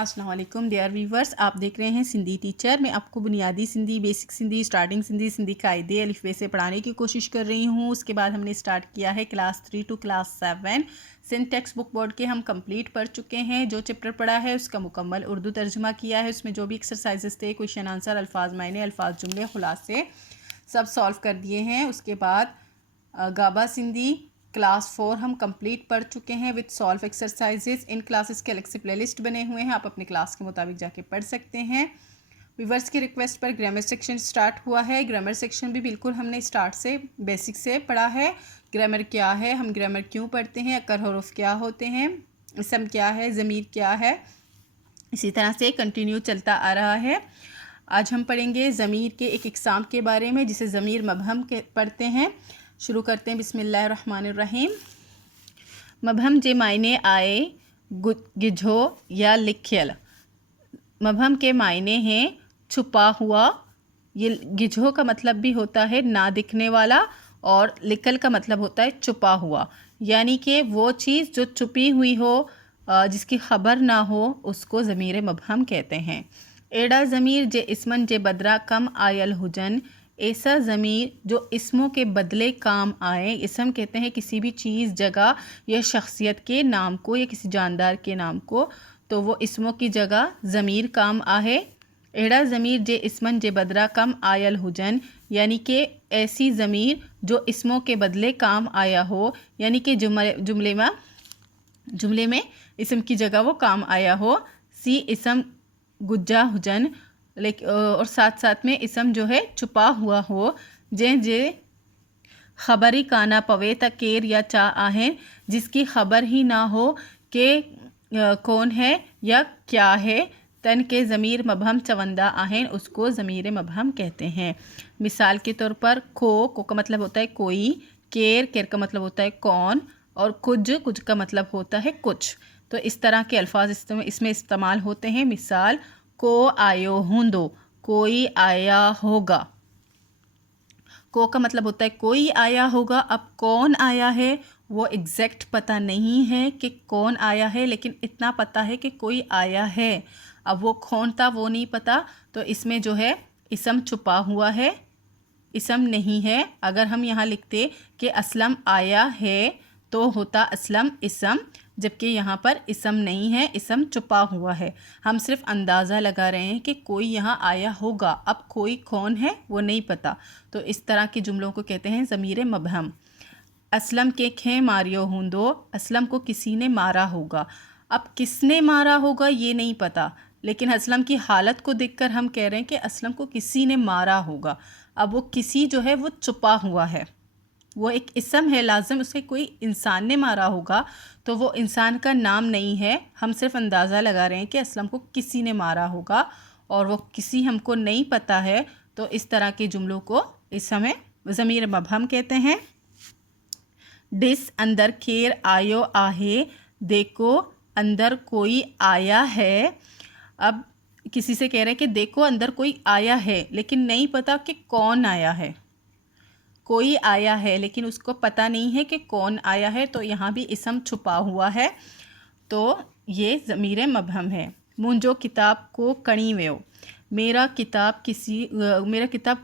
अस्सलाम वालेकुम dear viewers, आप देख रहे हैं सिंधी टीचर। मैं आपको बुनियादी सिंधी, बेसिक सिंधी, स्टार्टिंग सिंधी, सिंधी कायदे अलिफ़बे से पढ़ाने की कोशिश कर रही हूँ। उसके बाद हमने स्टार्ट किया है class 3 to class 7। Sindh text book board के हम कंप्लीट पढ़ चुके हैं। जो चैप्टर पढ़ा है उसका मुकम्मल उर्दू तर्जुमा किया है। उसमें जो भी एक्सरसाइजेस थे, क्वेश्चन आंसर, अल्फाज मायने, अल्फाज जुमले, खुलासे सब सॉल्व कर दिए हैं। उसके बाद गाबा सिंधी क्लास 4 हम कंप्लीट पढ़ चुके हैं with solve exercises. In classes के अलग से प्लेलिस्ट बने हुए हैं, आप अपने क्लास के मुताबिक जाके पढ़ सकते हैं। व्यूवर्स की रिक्वेस्ट पर ग्रामर सेक्शन स्टार्ट हुआ है। ग्रामर सेक्शन भी बिल्कुल हमने स्टार्ट से बेसिक से पढ़ा है। ग्रामर क्या है, हम ग्रामर क्यों पढ़ते हैं, अकर हरूफ क्या होते हैं, इसम क्या है, ज़मीर क्या है, इसी तरह से कंटिन्यू चलता आ रहा है। आज हम पढ़ेंगे ज़मीर के एक इकसाम के बारे में जिसे ज़मीर मबहम के पढ़ते हैं। शुरू करते हैं बिस्मिल्लाहिर्रहमानिर्रहीम। मबहम जे मायने आए गिझो या लिखियल। मबहम के मायने हैं छुपा हुआ। ये गिझो का मतलब भी होता है ना दिखने वाला, और लिखल का मतलब होता है छुपा हुआ, यानी कि वो चीज़ जो छुपी हुई हो, जिसकी ख़बर ना हो, उसको ज़मीर मबहम कहते हैं। एड़ा ज़मीर जे इसमन जे बदरा कम आयल हुजन। ऐसा ज़मीर जो इसमों के बदले काम आए। इसम कहते हैं किसी भी चीज़, जगह या शख्सियत के नाम को या किसी जानदार के नाम को, तो वो इसमों की जगह ज़मीर काम आहे। एड़ा ज़मीर जे इसमन जे बदरा कम आयल हुजन, यानी कि ऐसी ज़मीर जो इसमों के बदले काम आया हो, यानी कि जुमले में इसम की जगह वो काम आया हो। सी इसम गुज्जा हुजन, और साथ साथ में इसम जो है छुपा हुआ हो। जे ख़बरी काना पवे त केर या चा आहें, जिसकी ख़बर ही ना हो कि कौन है या क्या है। तन के ज़मीर मबहम चवंदा आहें, उसको ज़मीर मबहम कहते हैं। मिसाल के तौर पर को का मतलब होता है कोई, केर का मतलब होता है कौन, और कुछ का मतलब होता है कुछ। तो इस तरह के अल्फाज इसमें इस्तेमाल होते हैं। मिसाल, को आयो हूंदो, कोई आया होगा। को का मतलब होता है कोई आया होगा। अब कौन आया है वो एग्जैक्ट पता नहीं है कि कौन आया है, लेकिन इतना पता है कि कोई आया है। अब वो कौन था वो नहीं पता, तो इसमें जो है इसम छुपा हुआ है, इसम नहीं है। अगर हम यहाँ लिखते कि असलम आया है तो होता असलम इसम, जबकि यहाँ पर इसम नहीं है, इसम छुपा हुआ है। हम सिर्फ अंदाज़ा लगा रहे हैं कि कोई यहाँ आया होगा। अब कोई कौन है वो नहीं पता, तो इस तरह के जुमलों को कहते हैं ज़मीर मबहम। असलम के खे मारियो हूंदो, असलम को किसी ने मारा होगा। अब किसने मारा होगा ये नहीं पता, लेकिन असलम की हालत को देखकर हम कह रहे हैं कि असलम को किसी ने मारा होगा। अब वो किसी जो है वो छुपा हुआ है, वो एक इसम है, लाजिम उसे कोई इंसान ने मारा होगा, तो वो इंसान का नाम नहीं है। हम सिर्फ अंदाज़ा लगा रहे हैं कि असलम को किसी ने मारा होगा, और वो किसी हमको नहीं पता है। तो इस तरह के जुमलों को इस समय ज़मीर मबहम कहते हैं। डिस अंदर खेर आयो आहे, देखो अंदर कोई आया है। अब किसी से कह रहे हैं कि देखो अंदर कोई आया है, लेकिन नहीं पता कि कौन आया है। कोई आया है लेकिन उसको पता नहीं है कि कौन आया है, तो यहाँ भी इसम छुपा हुआ है, तो ये ज़मीर मबहम है। मुंजो किताब को कणी वेयो, मेरा किताब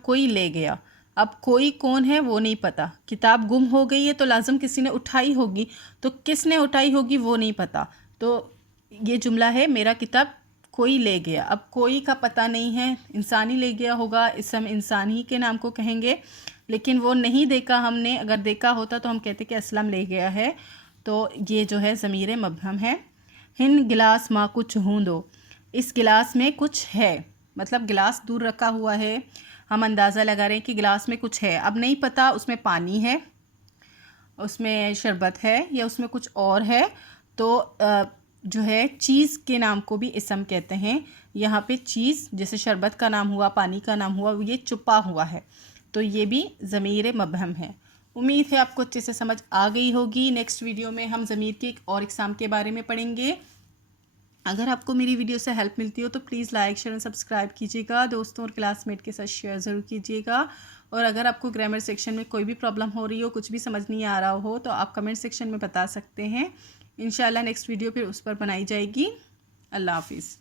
कोई ले गया। अब कोई कौन है वो नहीं पता। किताब गुम हो गई है तो लाजम किसी ने उठाई होगी, तो किसने उठाई होगी वो नहीं पता। तो ये जुमला है मेरा किताब कोई ले गया। अब कोई का पता नहीं है, इंसान ही ले गया होगा, इसम इंसान ही के नाम को कहेंगे, लेकिन वो नहीं देखा हमने। अगर देखा होता तो हम कहते कि असलम ले गया है। तो ये जो है ज़मीर मबहम है। हिन गिलास माँ कुछ हूंदो, इस गिलास में कुछ है, मतलब गिलास दूर रखा हुआ है, हम अंदाज़ा लगा रहे हैं कि गिलास में कुछ है। अब नहीं पता उसमें पानी है, उसमें शरबत है, या उसमें कुछ और है। तो जो है चीज़ के नाम को भी इसम कहते हैं। यहाँ पे चीज़ जैसे शरबत का नाम हुआ, पानी का नाम हुआ, ये छुपा हुआ है, तो ये भी ज़मीर मबहम है। उम्मीद है आपको अच्छे से समझ आ गई होगी। नेक्स्ट वीडियो में हम ज़मीर के एक और एग्ज़ाम के बारे में पढ़ेंगे। अगर आपको मेरी वीडियो से हेल्प मिलती हो तो प्लीज़ लाइक, शेयर और सब्सक्राइब कीजिएगा। दोस्तों और क्लासमेट के साथ शेयर ज़रूर कीजिएगा। और अगर आपको ग्रामर सेक्शन में कोई भी प्रॉब्लम हो रही हो, कुछ भी समझ नहीं आ रहा हो, तो आप कमेंट सेक्शन में बता सकते हैं। इंशाल्लाह नेक्स्ट वीडियो फिर उस पर बनाई जाएगी। अल्लाह हाफिज़।